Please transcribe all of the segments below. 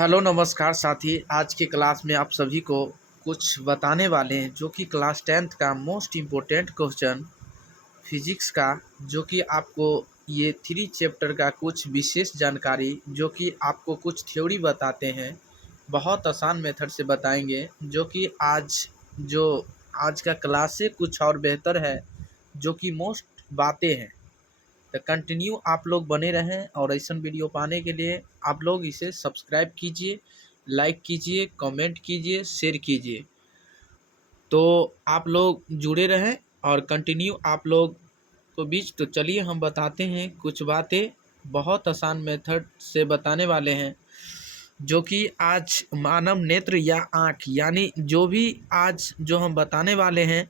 Hello नमस्कार साथी। आज के क्लास में आप सभी को कुछ बताने वाले हैं जो कि क्लास 10th का मोस्ट इम्पोर्टेंट क्वेश्चन फिजिक्स का, जो कि आपको ये 3 चैप्टर का कुछ विशेष जानकारी जो कि आपको कुछ थ्योरी बताते हैं, बहुत आसान मेथड से बताएंगे। जो कि आज का क्लास से कुछ और बेहतर है, जो कि मोस्ट बातें हैं। तो कंटिन्यू आप लोग बने रहें और ऐसा वीडियो पाने के लिए आप लोग इसे सब्सक्राइब कीजिए, लाइक कीजिए, कमेंट कीजिए, शेयर कीजिए। तो आप लोग जुड़े रहें और कंटिन्यू आप लोग को बीच। तो चलिए हम बताते हैं कुछ बातें, बहुत आसान मेथड से बताने वाले हैं। जो कि आज मानव नेत्र या आँख, यानी जो भी आज जो हम बताने वाले हैं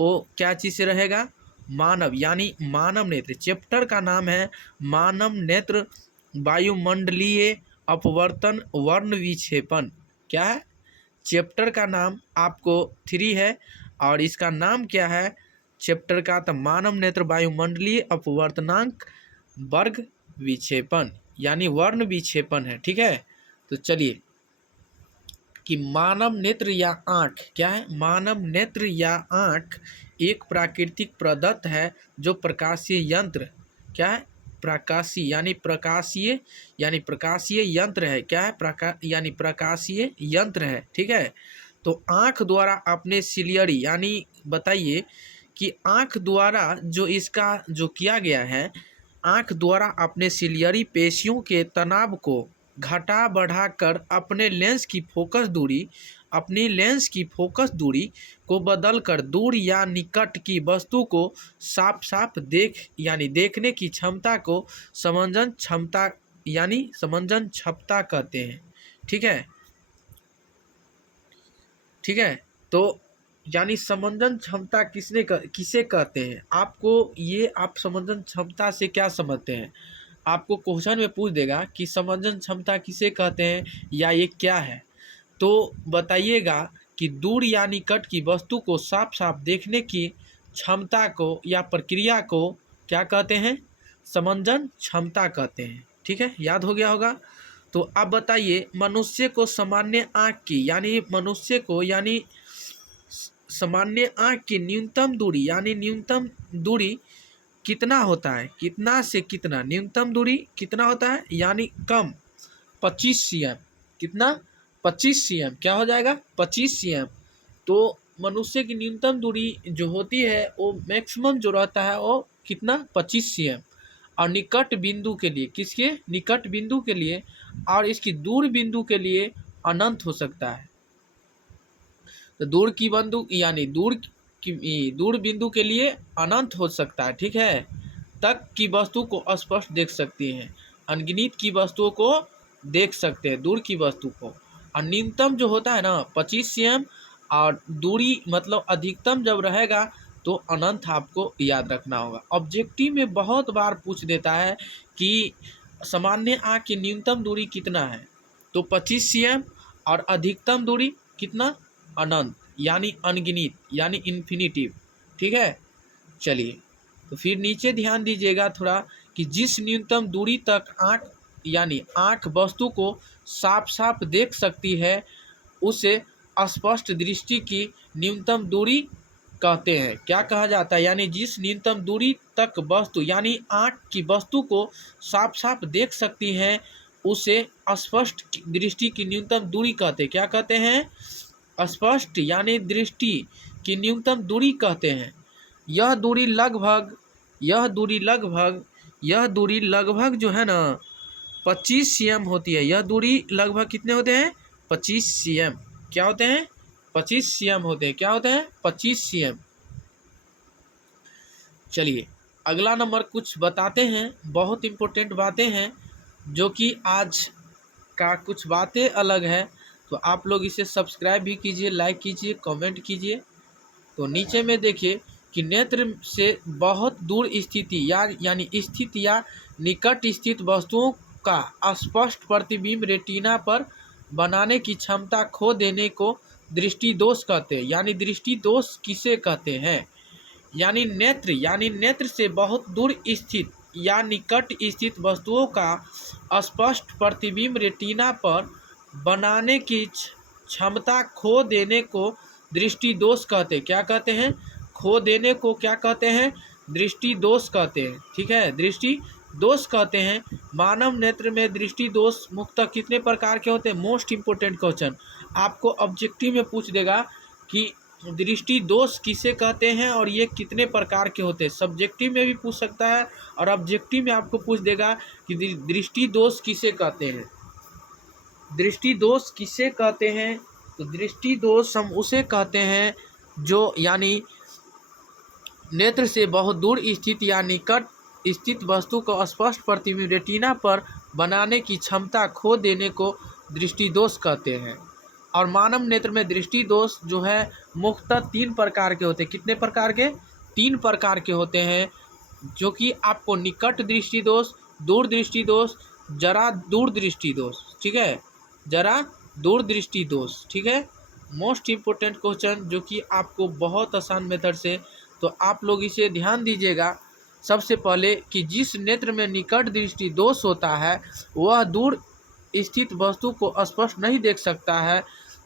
वो क्या चीज़ से रहेगा, मानव यानी मानव नेत्र। चैप्टर का नाम है मानव नेत्र वायुमंडलीय अपवर्तन वर्ण विक्षेपण। क्या है चैप्टर का नाम? आपको 3 है और इसका नाम क्या है चैप्टर का? तो मानव नेत्र वायुमंडलीय अपवर्तनांक वर्ग विक्षेपण यानी वर्ण विक्षेपण है। ठीक है, तो चलिए कि मानव नेत्र या आँख क्या है। मानव नेत्र या आँख एक प्राकृतिक प्रदत्त है जो प्रकाशीय यंत्र, क्या है, प्रकाशीय यानी प्रकाशीय यंत्र है। क्या है? यानी प्रकाशीय यंत्र है। ठीक है, तो आँख द्वारा अपने सिलियरी, यानी बताइए कि आँख द्वारा जो इसका जो किया गया है, आँख द्वारा अपने सिलियरी पेशियों के तनाव को घटा बढ़ा कर अपनी लेंस की फोकस दूरी को बदलकर दूर या निकट की वस्तु को साफ साफ देखने की क्षमता को समंजन क्षमता कहते हैं। ठीक है, तो यानी समंजन क्षमता किसे कहते हैं? आपको ये आप समंजन क्षमता से क्या समझते हैं? आपको क्वेश्चन में पूछ देगा कि समंजन क्षमता किसे कहते हैं या ये क्या है, तो बताइएगा कि दूर या निकट की वस्तु को साफ साफ देखने की क्षमता को या प्रक्रिया को क्या कहते हैं? समंजन क्षमता कहते हैं। ठीक है, याद हो गया होगा। तो अब बताइए मनुष्य को सामान्य आँख की सामान्य आँख की न्यूनतम दूरी कितना होता है? कितना से कितना न्यूनतम दूरी कितना होता है? यानी कम 25 cm। कितना? 25 cm। क्या हो जाएगा? 25 cm। तो मनुष्य की न्यूनतम दूरी जो होती है वो मैक्सिमम जो रहता है वो कितना? 25 cm। और निकट बिंदु के लिए, किसके निकट बिंदु के लिए, और इसकी दूर बिंदु के लिए अनंत हो सकता है। तो दूर बिंदु के लिए अनंत हो सकता है। ठीक है, तक की वस्तु को स्पष्ट देख सकती हैं, अनगिनत की वस्तुओं को देख सकते हैं, दूर की वस्तु को। और न्यूनतम जो होता है ना 25 cm, और दूरी मतलब अधिकतम जब रहेगा तो अनंत आपको याद रखना होगा। ऑब्जेक्टिव में बहुत बार पूछ देता है कि सामान्य आँख की न्यूनतम दूरी कितना है, तो 25 cm, और अधिकतम दूरी कितना? अनंत यानी अनगिनत यानी इन्फिनिटिव। ठीक है, चलिए तो फिर नीचे ध्यान दीजिएगा थोड़ा कि जिस न्यूनतम दूरी तक आँख वस्तु को साफ साफ देख सकती है उसे स्पष्ट दृष्टि की न्यूनतम दूरी कहते हैं। क्या कहा जाता है? यानी जिस न्यूनतम दूरी तक वस्तु यानी आँख की वस्तु को साफ साफ देख सकती है उसे स्पष्ट दृष्टि की न्यूनतम दूरी कहते हैं। क्या कहते हैं? स्पष्ट यानी दृष्टि की न्यूनतम दूरी कहते हैं। यह दूरी लगभग जो है ना 25 cm होती है। यह दूरी लगभग कितने होते हैं? 25 cm। क्या होते हैं? 25 cm होते हैं। क्या होते हैं? 25 cm। चलिए अगला नंबर कुछ बताते हैं, बहुत इम्पोर्टेंट बातें हैं जो कि आज का कुछ बातें अलग है। तो आप लोग इसे सब्सक्राइब भी कीजिए, लाइक कीजिए, कमेंट कीजिए। तो नीचे में देखिए कि नेत्र से बहुत दूर यानी स्थित या निकट स्थित वस्तुओं का स्पष्ट प्रतिबिंब रेटिना पर बनाने की क्षमता खो देने को दृष्टि दोष कहते हैं। यानी दृष्टि दोष किसे कहते हैं? यानी नेत्र से बहुत दूर स्थित या निकट स्थित वस्तुओं का स्पष्ट प्रतिबिंब रेटिना पर बनाने की क्षमता खो देने को दृष्टि दोष कहते हैं। क्या कहते हैं? खो देने को क्या कहते हैं? दृष्टि दोष कहते हैं। ठीक है, दृष्टि दोष कहते हैं। मानव नेत्र में दृष्टि दोष मुख्यतः कितने प्रकार के होते हैं? मोस्ट इम्पोर्टेंट क्वेश्चन आपको ऑब्जेक्टिव में पूछ देगा कि दृष्टि दोष किसे कहते हैं और ये कितने प्रकार के होते हैं। सब्जेक्टिव में भी पूछ सकता है और ऑब्जेक्टिव में आपको पूछ देगा कि दृष्टि दोष किसे कहते हैं। दृष्टि दोष किसे कहते हैं? तो दृष्टि दोष हम उसे कहते हैं जो यानी नेत्र से बहुत दूर स्थित या निकट स्थित वस्तु को स्पष्ट प्रतिबिंब रेटिना पर बनाने की क्षमता खो देने को दृष्टि दोष कहते हैं। और मानव नेत्र में दृष्टि दोष जो है मुख्यतः 3 प्रकार के होते हैं। कितने प्रकार के? 3 प्रकार के होते हैं, जो कि आपको निकट दृष्टि दोष, दूर दृष्टि दोष, जरा दूर दृष्टि दोष। ठीक है, जरा दूर दृष्टि दोष। ठीक है, मोस्ट इम्पोर्टेंट क्वेश्चन जो कि आपको बहुत आसान मेथड से, तो आप लोग इसे ध्यान दीजिएगा। सबसे पहले कि जिस नेत्र में निकट दृष्टि दोष होता है वह दूर स्थित वस्तु को स्पष्ट नहीं देख सकता है।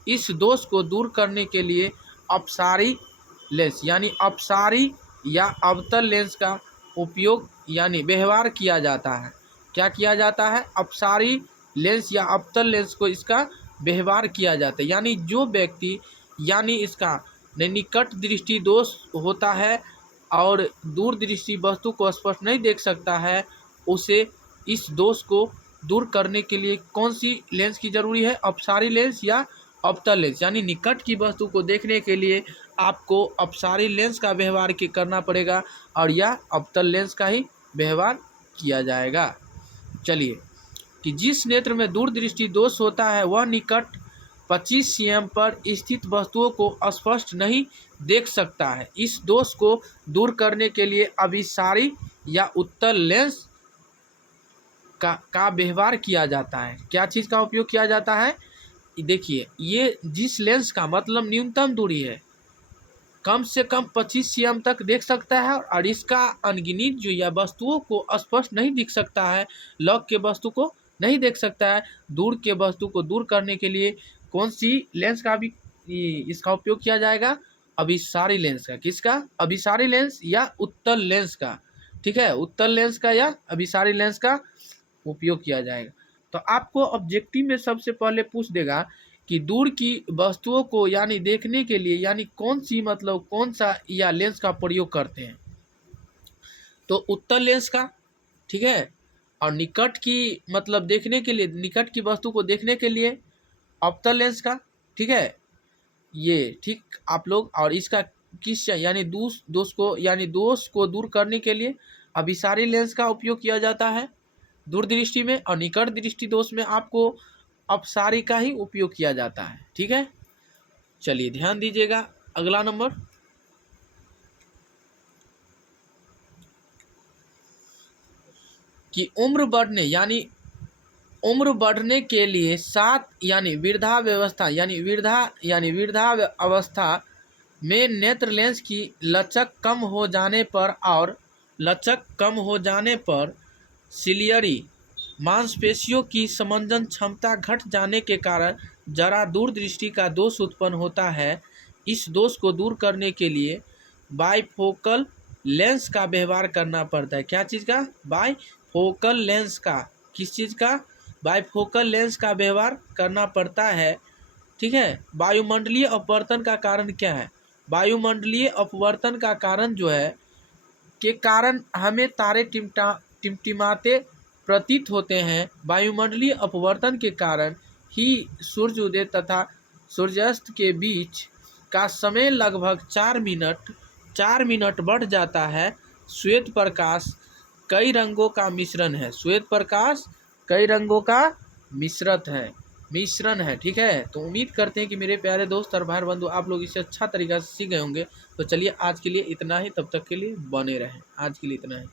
इस दोष को दूर करने के लिए अपसारी लेंस यानी अपसारी या अवतल लेंस का उपयोग यानी व्यवहार किया जाता है। क्या किया जाता है? अपसारी लेंस या अवतल लेंस को इसका व्यवहार किया जाता है। यानी जो व्यक्ति यानी इसका निकट दृष्टि दोष होता है और दूर दृष्टि वस्तु को स्पष्ट नहीं देख सकता है, उसे इस दोष को दूर करने के लिए कौन सी लेंस की जरूरी है? अपसारी लेंस या अवतल लेंस। यानी निकट की वस्तु को देखने के लिए आपको अपसारी लेंस का व्यवहार करना पड़ेगा और या अवतल लेंस का ही व्यवहार किया जाएगा। चलिए, कि जिस नेत्र में दूर दृष्टि दोष होता है वह निकट 25 cm पर स्थित वस्तुओं को स्पष्ट नहीं देख सकता है। इस दोष को दूर करने के लिए अभिसारी या उत्तल लेंस का व्यवहार किया जाता है। क्या चीज़ का उपयोग किया जाता है? देखिए, ये जिस लेंस का मतलब न्यूनतम दूरी है, कम से कम 25 cm तक देख सकता है और इसका अनगिनत जो या वस्तुओं को स्पष्ट नहीं दिख सकता है, लग के वस्तु को नहीं देख सकता है। दूर के वस्तु को दूर करने के लिए कौन सी लेंस का भी इसका उपयोग किया जाएगा? अभिसारी लेंस का। किसका? अभिसारी लेंस या उत्तल लेंस का। ठीक है, उत्तल लेंस का या अभिसारी लेंस का उपयोग किया जाएगा। तो आपको ऑब्जेक्टिव में सबसे पहले पूछ देगा कि दूर की वस्तुओं को यानी देखने के लिए यानी कौन सी मतलब कौन सा या लेंस का प्रयोग करते हैं? तो उत्तल लेंस का। ठीक है, और निकट की मतलब देखने के लिए, निकट की वस्तु को देखने के लिए अवतल लेंस का। ठीक है, ये ठीक आप लोग, और इसका किस यानी दोष को दूर करने के लिए अभिसारी लेंस का उपयोग किया जाता है दूर दृष्टि में, और निकट दृष्टि दोष में आपको अपसारी का ही उपयोग किया जाता है। ठीक है, चलिए ध्यान दीजिएगा। अगला नंबर, कि उम्र बढ़ने के लिए 7 यानी वृद्धावस्था में नेत्र लेंस की लचक कम हो जाने पर सिलियरी मांसपेशियों की समंजन क्षमता घट जाने के कारण जरा दूर दृष्टि का दोष उत्पन्न होता है। इस दोष को दूर करने के लिए बाइफोकल लेंस का व्यवहार करना पड़ता है। क्या चीज़ का? बाइफोकल लेंस का। किस चीज़ का? बाइफोकल लेंस का व्यवहार करना पड़ता है। ठीक है, वायुमंडलीय अपवर्तन का कारण क्या है? वायुमंडलीय अपवर्तन का कारण जो है के कारण हमें तारे टिमटिमाते प्रतीत होते हैं। वायुमंडलीय अपवर्तन के कारण ही सूर्योदय तथा सूर्यास्त के बीच का समय लगभग 4 मिनट बढ़ जाता है। श्वेत प्रकाश कई रंगों का मिश्रण है। श्वेत प्रकाश कई रंगों का मिश्रण है। ठीक है, तो उम्मीद करते हैं कि मेरे प्यारे दोस्त और भाई बंधु आप लोग इसे अच्छा तरीका से सीख गए होंगे। तो चलिए आज के लिए इतना ही, तब तक के लिए बने रहें। आज के लिए इतना ही।